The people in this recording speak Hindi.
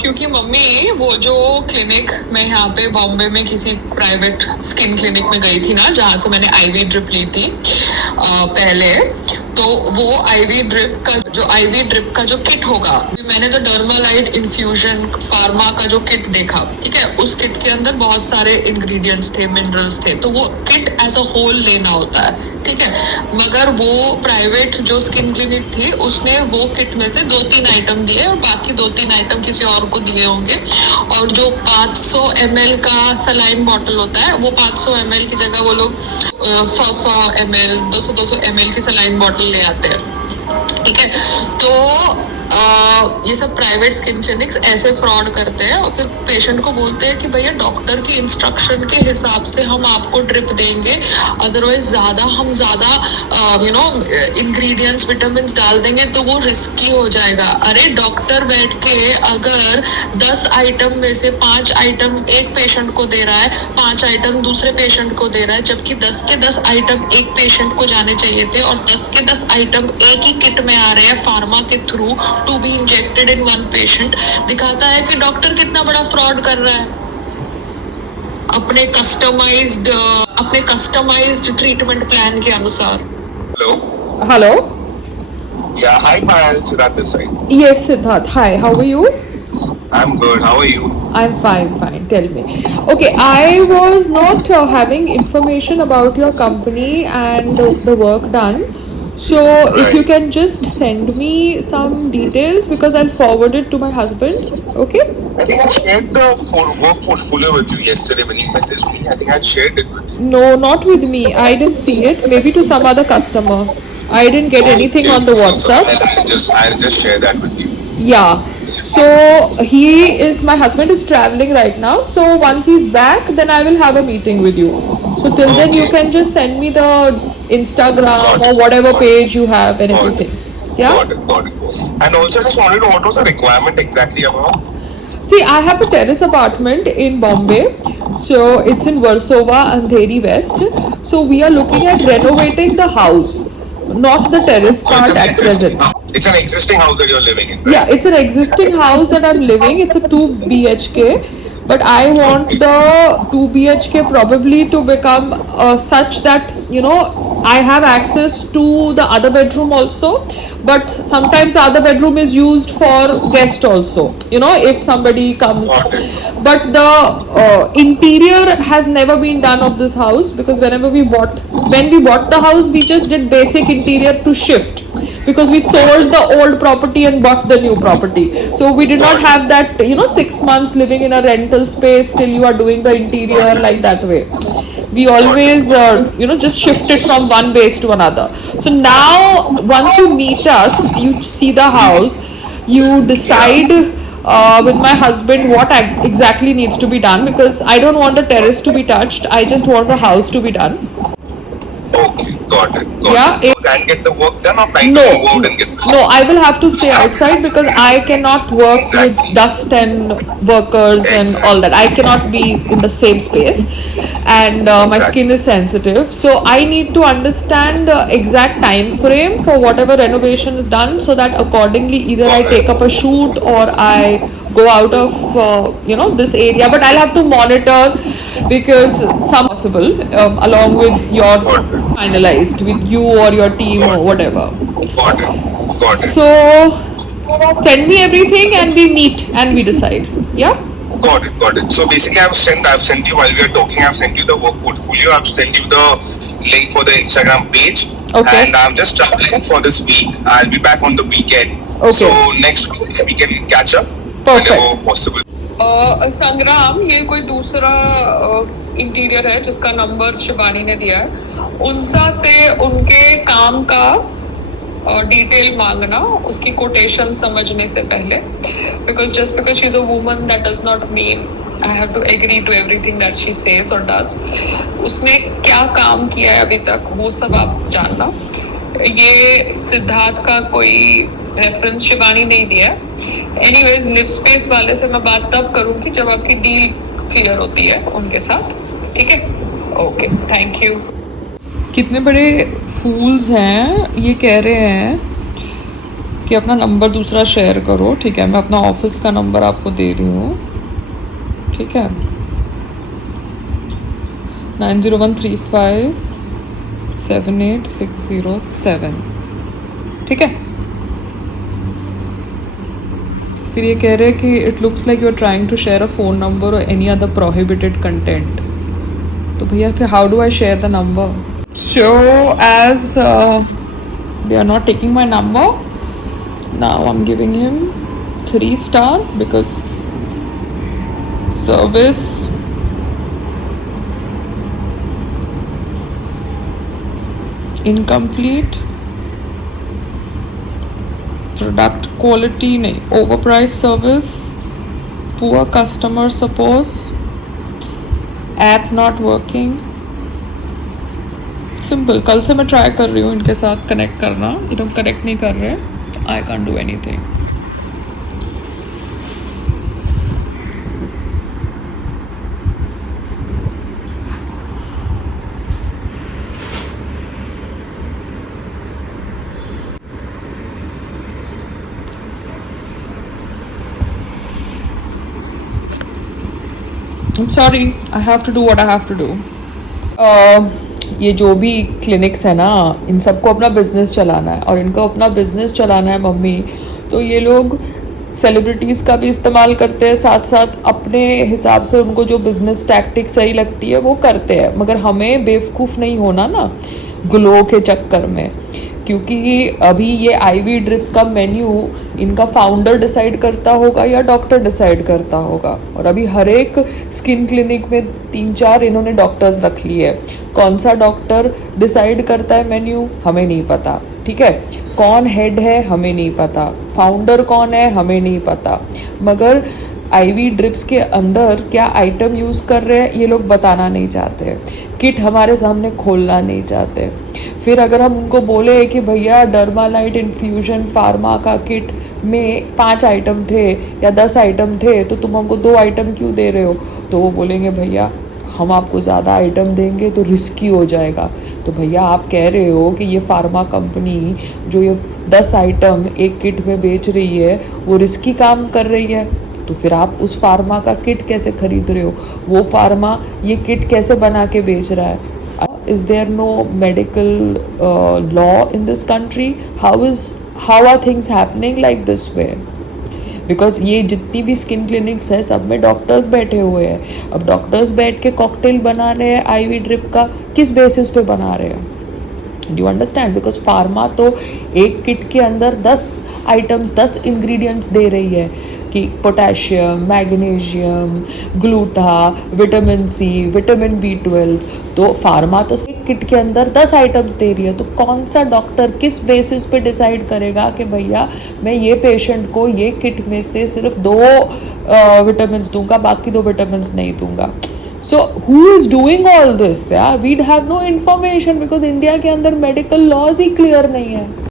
क्योंकि मम्मी वो जो क्लिनिक मैं यहाँ पे बॉम्बे में किसी प्राइवेट स्किन क्लिनिक में गई थी ना, जहाँ से मैंने आईवी ड्रिप ली थी पहले, तो वो आईवी ड्रिप का जो किट होगा, मैंने तो डर्मालाइट इन्फ्यूजन फार्मा का जो किट देखा, ठीक है, उस किट के अंदर बहुत सारे इंग्रेडिएंट्स थे, मिनरल्स थे, तो वो किट एज अ होल लेना होता है, ठीक है। मगर वो प्राइवेट जो स्किन क्लिनिक थी उसने वो किट में से 2-3 आइटम दिए और बाकी 2-3 आइटम किसी और को दिए होंगे। और जो 500 ml का सलाइन बॉटल होता है, वो 500 ml की जगह वो लोग 100 ml 200 ml की सलाइन बॉटल ले आते हैं, ठीक है। तो ये सब प्राइवेट स्किन क्लिनिक्स ऐसे फ्रॉड करते हैं और फिर पेशेंट को बोलते हैं कि भैया डॉक्टर की इंस्ट्रक्शन के हिसाब से हम आपको ड्रिप देंगे, अदरवाइज हम ज्यादा इंग्रेडिएंट्स विटामिन डाल देंगे तो वो रिस्की हो जाएगा। अरे डॉक्टर बैठ के अगर 10 आइटम में से 5 आइटम एक पेशेंट को दे रहा है, 5 आइटम दूसरे पेशेंट को दे रहा है, जबकि 10 के 10 आइटम एक पेशेंट को जाने चाहिए थे और 10 के 10 आइटम एक ही किट में आ रहे हैं फार्मा के through to be injected in one patient, दिखाता है कि डॉक्टर कितना बड़ा फ्रॉड कर रहा है अपने कस्टमाइज्ड ट्रीटमेंट प्लान के अनुसार। Hello. Yeah, hi Payal, Siddharth this side. Yes, Siddharth. Hi. How are you? I'm good. How are you? I'm fine. Tell me. Okay, I was not having information about your company and the work done. So if you can just send me some details because I'll forward it to my husband. Okay? I think I shared the work portfolio with you yesterday when you messaged me. I think I shared it with you. No, not with me. I didn't see it. Maybe to some other customer. I didn't get anything on the WhatsApp. I'll just share that with you. Yeah. So my husband is traveling right now. So once he's back, then I will have a meeting with you. So till then you can just send me the Instagram or whatever page you have and everything. Yeah. Got it. And also I just wanted to know what was the requirement exactly about? See, I have a terrace apartment in Bombay. So it's in Versova, Andheri West. So we are looking at renovating the house, not the terrace part at present. It's an existing house that you're living in, right? Yeah, it's an existing house that I'm living. It's a 2 BHK, but I want the 2 BHK probably to become such that I have access to the other bedroom also, but sometimes the other bedroom is used for guest also, if somebody comes. But the interior has never been done of this house because when we bought the house, we just did basic interior to shift because we sold the old property and bought the new property. So we did not have that 6 months living in a rental space till you are doing the interior like that way. We always just shifted from one base to another. So now once you meet us, you see the house, you decide with my husband what exactly needs to be done, because I don't want the terrace to be touched. I just want the house to be done. Okay, got it. Yeah, And get the work done or trying to go out and get. No, I will have to stay outside because I cannot work with dust and workers and all that. I cannot be in the same space, and my skin is sensitive. So I need to understand exact time frame for whatever renovation is done, so that accordingly either I take up a shoot or I go out of this area. But I'll have to monitor because some possible along with your finalized with you or your team or whatever. Got it. So send me everything and we meet and we decide. Yeah. Got it. So basically, I've sent you while we are talking. I've sent you the work portfolio. I've sent you the link for the Instagram page. Okay. And I'm just traveling for this week. I'll be back on the weekend. Okay. So next week we can catch up. Perfect. Whenever possible. संग्राम, ये कोई दूसरा इंटीरियर है जिसका नंबर शिवानी ने दिया है, उनसा से उनके काम का डिटेल मांगना, उसकी कोटेशन समझने से पहले, because just because she's a woman that does not mean I have to agree to everything that she says or does. उसने क्या काम किया है अभी तक वो सब आप जानना। ये सिद्धार्थ का कोई रेफरेंस शिवानी नहीं दिया है। एनीवेज लिव स्पेस वाले से मैं बात तब करूंगी जब आपकी डील क्लियर होती है उनके साथ, ठीक है? Okay, thank you. कितने बड़े फूल्स हैं, ये कह रहे हैं कि अपना नंबर दूसरा शेयर करो, ठीक है? मैं अपना ऑफिस का नंबर आपको दे रही हूँ, ठीक है? 9013578607, ठीक है? फिर ये कह रहे हैं कि it looks like you are trying to share a phone number और एनी अदर प्रोहिबिटेड कंटेंट। तो भैया फिर how do I share the number? So as they are not taking my number, now I'm giving him 3 star because service incomplete, product quality नहीं, overpriced service, poor customer support, app not working. Simple, कल से मैं ट्राई कर रही हूँ इनके साथ कनेक्ट करना, ये लोग कनेक्ट नहीं कर रहे, I can't do anything. I'm sorry, I have to do what I have to do. ये जो भी क्लिनिक्स है ना, इन सबको अपना बिजनेस चलाना है और इनको अपना बिजनेस चलाना है मम्मी, तो ये लोग सेलिब्रिटीज़ का भी इस्तेमाल करते हैं, साथ साथ अपने हिसाब से उनको जो बिजनेस टैक्टिक सही लगती है वो करते हैं, मगर हमें बेवकूफ़ नहीं होना ना ग्लो के चक्कर में, क्योंकि अभी ये आईवी ड्रिप्स का मेन्यू इनका फाउंडर डिसाइड करता होगा या डॉक्टर डिसाइड करता होगा, और अभी हर एक स्किन क्लिनिक में 3-4 इन्होंने डॉक्टर्स रख लिए। कौन सा डॉक्टर डिसाइड करता है मेन्यू हमें नहीं पता, ठीक है? कौन हेड है हमें नहीं पता, फाउंडर कौन है हमें नहीं पता, मगर आईवी ड्रिप्स के अंदर क्या आइटम यूज़ कर रहे हैं ये लोग बताना नहीं चाहते, किट हमारे सामने खोलना नहीं चाहते। फिर अगर हम उनको बोले कि भैया डर्मालाइट इन्फ्यूजन फार्मा का किट में 5 आइटम थे या 10 आइटम थे तो तुम हमको 2 आइटम क्यों दे रहे हो, तो वो बोलेंगे भैया हम आपको ज़्यादा आइटम देंगे तो रिस्की हो जाएगा। तो भैया आप कह रहे हो कि ये फार्मा कंपनी जो ये 10 आइटम एक किट में बेच रही है वो रिस्की काम कर रही है, तो फिर आप उस फार्मा का किट कैसे खरीद रहे हो, वो फार्मा ये किट कैसे बना के बेच रहा है? Is there no medical law in this country? How are things happening like this way? Because ये जितनी भी स्किन क्लिनिक्स है सब में डॉक्टर्स बैठे हुए हैं, अब डॉक्टर्स बैठ के कॉकटेल बना रहे हैं आईवी ड्रिप का, किस बेसिस पे बना रहे हैं? Do you understand? Because pharma तो एक किट के अंदर 10 आइटम्स 10 इंग्रेडिएंट्स दे रही है कि potassium, magnesium, gluta, vitamin C, vitamin B12, तो फार्मा तो एक किट के अंदर 10 आइटम्स दे रही है, तो कौन सा डॉक्टर किस बेसिस पे डिसाइड करेगा कि भैया मैं ये पेशेंट को ये किट में से सिर्फ 2 विटामिन दूंगा, बाकी 2 विटामिन नहीं दूंगा? So who is doing all this? Yeah, we'd have no information because India के अंदर मेडिकल लॉज ही क्लियर नहीं है।